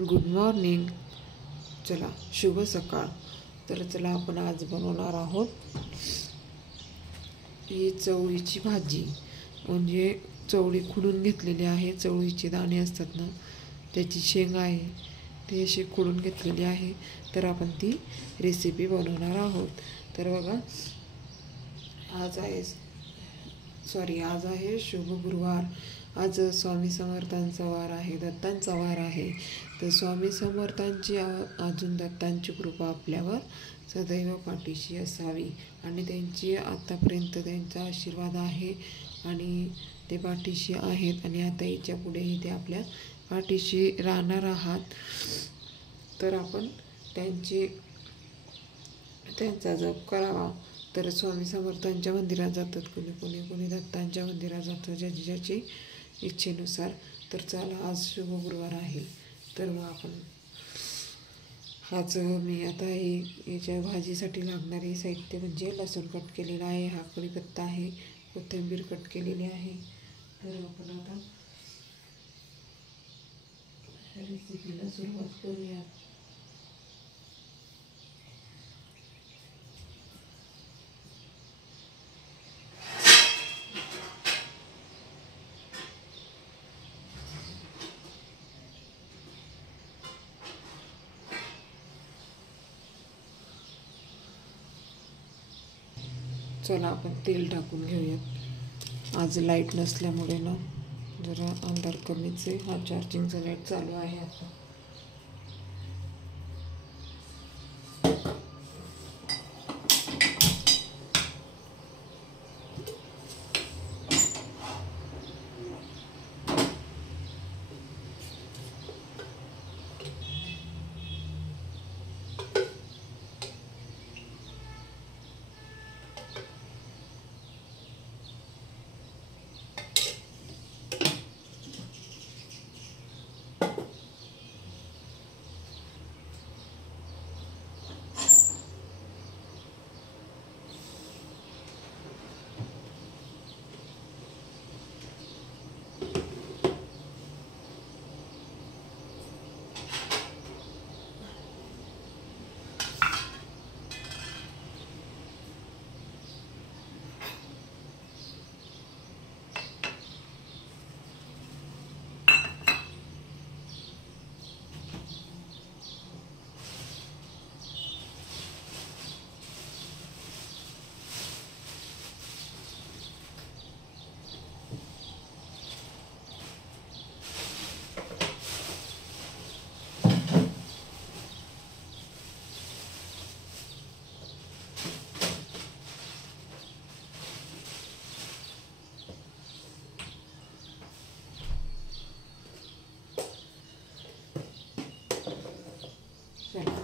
Good morning. चला शुभ सकाळ. तर चला आपण आज बनवणार आहोत ही चवळीची भाजी. म्हणजे चवळी खुडून घेतलेली आहे. चवळीचे दाणे असतात ना, त्याची शेंग आहे, ते अशी खुडून घेतलेली आहे. तर आपण ती रेसिपी बनवणार आहोत. तर बघा, आज आहे शुभ गुरुवार. आज स्वामी समर्थांचा वार आहे, दत्तांचा वार आहे. तर स्वामी समर्थांची अजून दत्तांची कृपा आपल्यावर सदैव पाठीशी असावी आणि त्यांची आतापर्यंत त्यांचा आशीर्वाद आहे आणि ते पाठीशी आहेत आणि आता याच्या पुढेही ते आपल्या पाठीशी राहणार आहात. तर आपण त्यांचा जप करावा. तर स्वामी समर्थांच्या मंदिरात जातात कोणी दत्तांच्या मंदिरात जातं, ज्याची इच्छेनुसार. तर चला, आज शुभ गुरुवार आहे. तर मग आपण मी आता याच्या भाजीसाठी लागणारे साहित्य म्हणजे लसूण कट केलेला आहे, हा कढीपत्ता आहे, कोथिंबीर कट केलेली आहे. तर आपण आता रेसिपीला सुरुवात करूया. चला आपण तेल टाकून घेऊयात. आज लाईट नसल्यामुळे ना जरा अंधार कमीच आहे. हा चार्जिंगचा लाईट चालू आहे आता.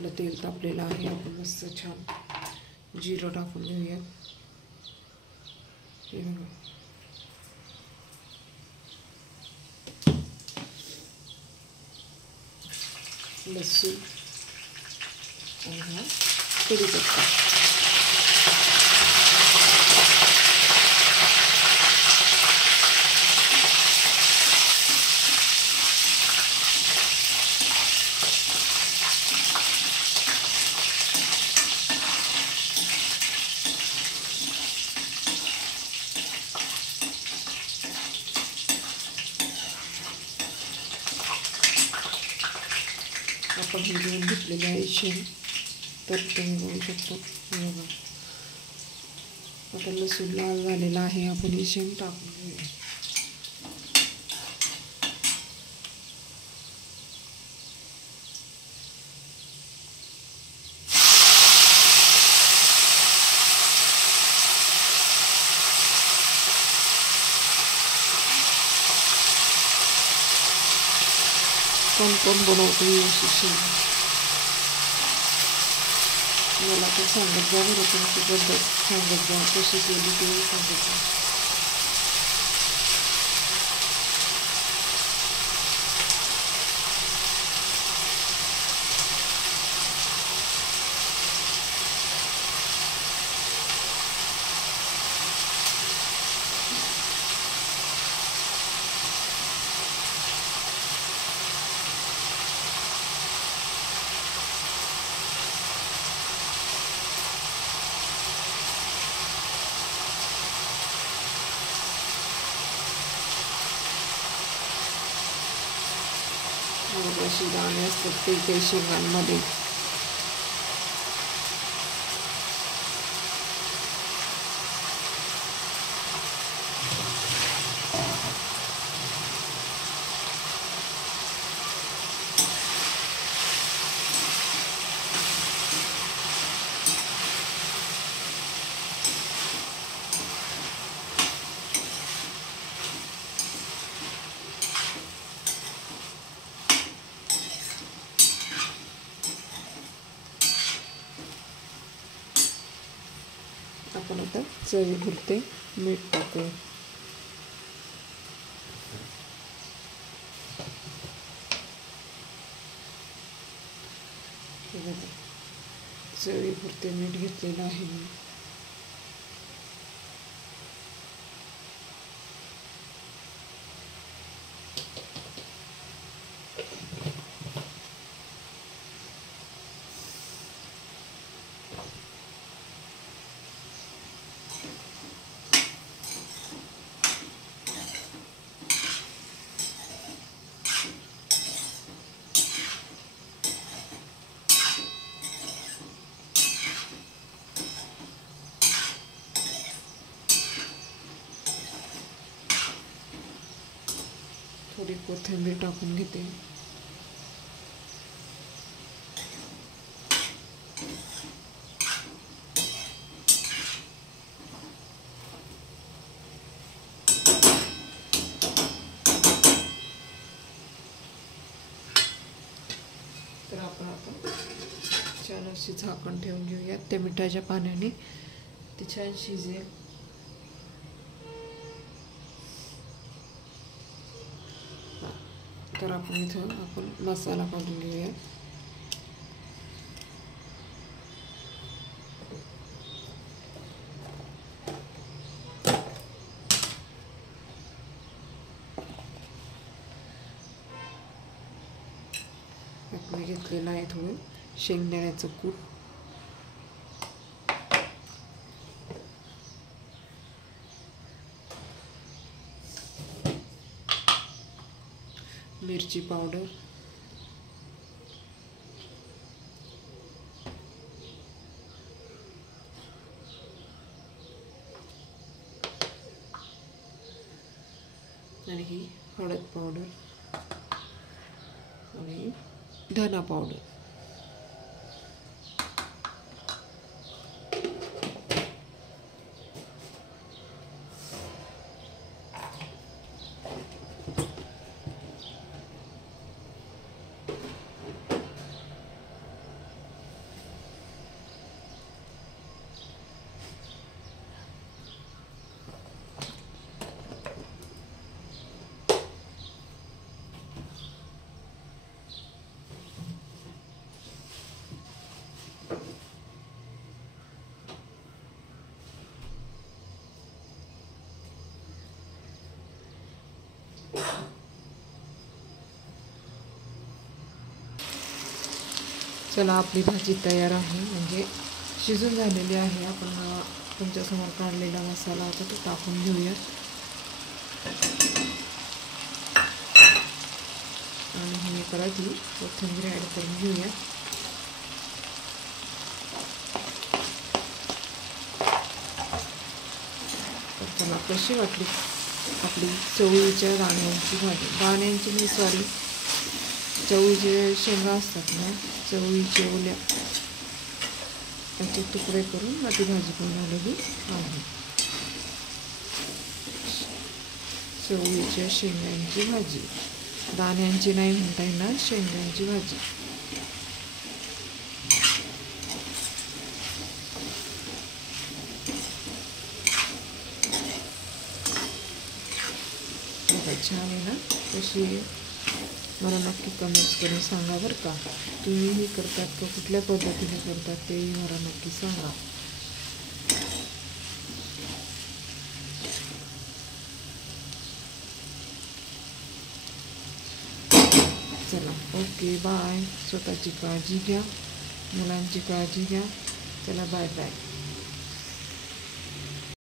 आपलं तेल तापलेलं आहे. आपण मस्त छान जिरं टाकून घेऊया. लसूण आणि हा कढीपत्ता. आपण हे घेऊन घेतलेले आहे शेंग. तर तुम्ही बघू शकता. बघा, आता लसूण लाल झालेला आहे. आपण ही शेंग टाकून घेऊया. कोण बनवतो अशी शेंग, मला पण सांगत जा बरं. तुमची पद्धत सांगत जा, कशी केली ते सांगत जा. अशी दाणे असतात ते काही शेंगांमध्ये. आपण आता चवीपुरते मीठ टाकू. चवीपुरते मीठ घेतलेलं आहे मी. थोडी कोथिंबीर टाकून घेते. तर आपण आता छान अशी झाकण ठेवून घेऊयात. त्या मिठाच्या पाण्याने ती छान शिजेल. तर आपण इथं मसाला काढून घेऊया. आपण घेतलेलं आहे थोडं शेंगदाण्याचं कूट, मिरची पावडर, आणि ही हळद पावडर आणि धना पावडर. चला, आपली भाजी तयार आहे, म्हणजे शिजून झालेली आहे. आपण तुमच्यासमोर काढलेला मसाला होता तो टाकून घेऊया आणि हे परत ही कोथिंबीर ॲड करून घेऊया. तर चला, कशी वाटली आपली चवळीच्या दाण्यांची भाजी. चवळीचे शेंगा असतात ना, चवळीच्या ओल्या, त्याचे तुकडे करून मग ती भाजी बनवलेली आहे. चवळीच्या शेंगांची भाजी, दाण्यांची नाही म्हणता येणार, शेंगांची भाजी. छान आहे ना? कशी मला नक्की कमेंट्स करून सांगा बरं का. तुम्हीही करतात का, कुठल्या पद्धतीने करतात तेही मला नक्की सांगा. चला, ओके, बाय. स्वतःची काळजी घ्या, मुलांची काळजी घ्या. चला, बाय बाय.